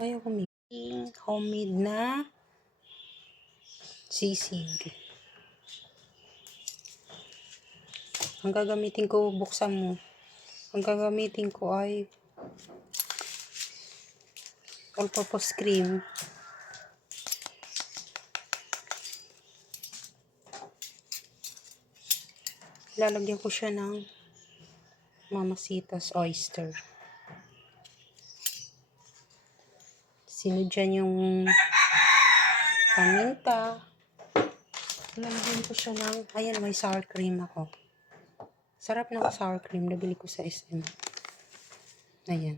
Ayaw kumiking homemade na sisig. Ang gagamitin ko, buksan mo. Ang gagamitin ko ay all-purpose cream. Lalagyan ko siya ng Mamacita's oyster. Sinudyan yung paminta. Lalagyan ko siya ng, ayan, may sour cream ako. Sarap ng sour cream. Nabili ko sa SM. Ayan.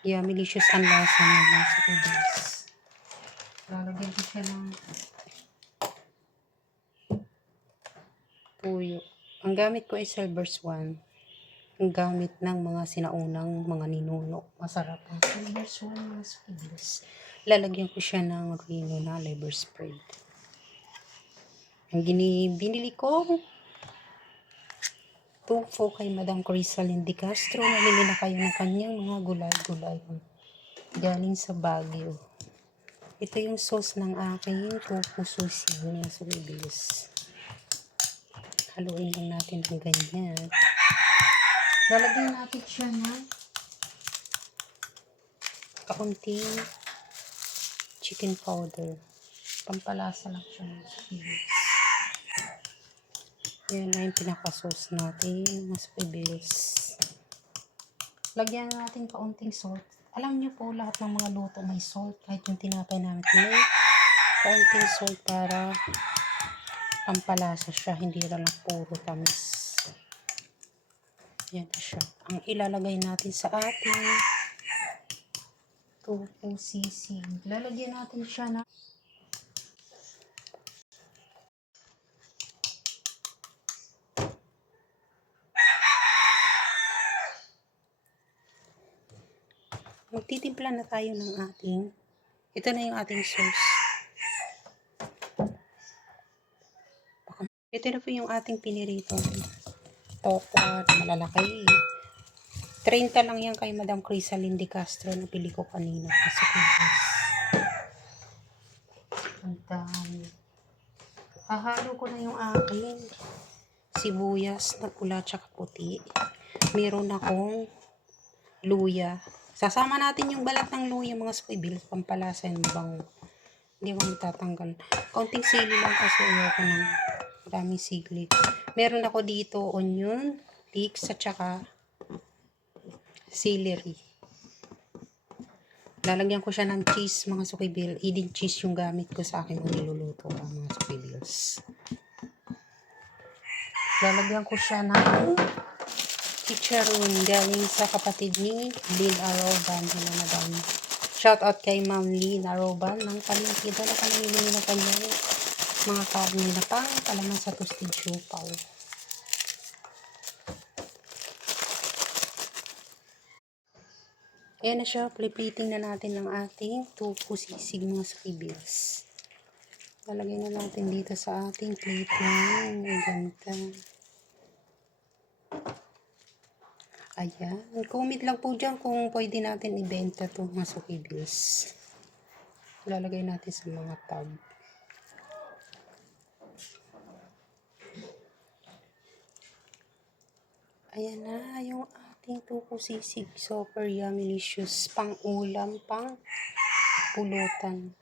Yummy-licious ang lasa niya sa kibis. Lalagyan ko siya ng tuyo. Ang gamit ko ay Silver Swan. Ang gamit ng mga sinaunang mga ninuno. Masarap ang Silver Swan mga kibis. Lalagyan ko siya ng Reno na liver spread. Ang binili ko tofu kay Madam Crisaline De Castro. Namili na kayo ng kanyang mga gulay-gulay galing sa Baguio. Ito yung sauce ng aking tofu sushi mga kibis. Haluin lang natin ng ganyan. Lalagyan natin siya ng kaunting chicken powder. Pampalasa lang siya ng kibis. Yan na yung pinaka-sauce natin mga kibis. Lagyan natin kaunting salt. Alam niyo po, lahat ng mga luto may salt. Kahit yung tinapay namin may kaunting salt para pampalasa siya. Hindi lang puro tamis. Yan na siya. Ang ilalagay natin sa ating tofu sisig. Lalagyan natin siya na magtitimpla na tayo ng ating, ito na yung ating sauce. Ito na po yung ating piniritong tofu na malalaki. 30 lang yan kay Madam Crisaline De Castro na pili ko kanina. Kasi ang dami. Hahalo ko na yung aking sibuyas na pula tsaka puti. Meron akong luya. Sasama natin yung balat ng luya mga squibil. Pampalasa yung bango. Hindi mo matatanggal. Kaunting sili lang kasi ayoko ng daming sili. Meron ako dito onion, leeks at saka celery. Lalagyan ko siya ng cheese mga squibil. Eden cheese yung gamit ko sa akin mga niluluto mga squibils. Lalagyan ko siya ng chicharon galing sa kapatid ni Lynn Aroban. Shout out kay Ma'am Lynn Aroban ng Palengke. Dala ka namimili na kanyang mga karne na pang kalaman sa toasted siopaw. Ayan na siya. Plating na natin ng ating tofu sisig mga squibils. Lalagay na natin dito sa ating plating. Ganda. Ayan. Comment lang po dyan kung pwede natin ibenta ito mga squibils. Lalagay natin sa mga tub. Ayan na yung ating tofu sisig. Super yummy, delicious. Pang ulam, pang pulutan.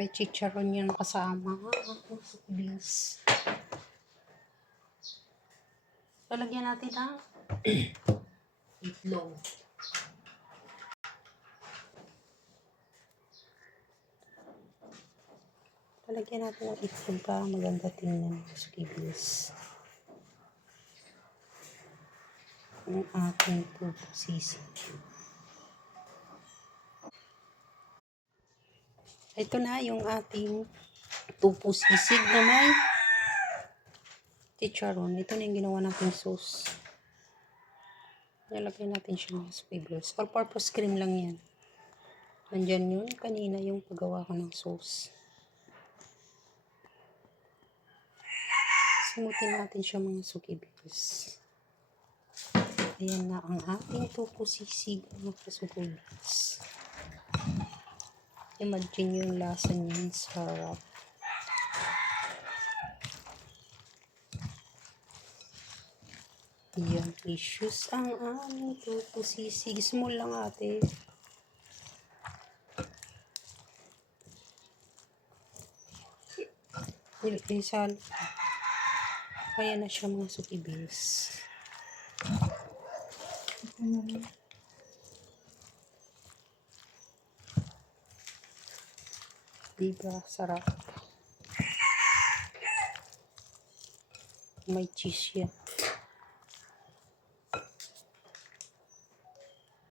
May chicharon yan kasama. Squibils. Lalagyan natin ng itlog. Lalagyan natin ng itlog para maganda tingnan ng squibils. Ang ating tofu sisig. Ito na yung ating tofu sisig na may chicharon. Ito na yung ginawa natin sauce. Nalagay natin siya ng squibbles. All-purpose cream lang yan. Nandyan yun. Kanina yung paggawa ko ng sauce. Simutin natin siya mga squibbles. Ayan na ang ating tofu sisig mga kasugubas. Imagine yung lasa niyan, sarap. Yan, delicious ang aming tofu sisig. Small lang ate. Isal. Kaya na siya mga sukibis. Diba? Sarap. May cheese yan.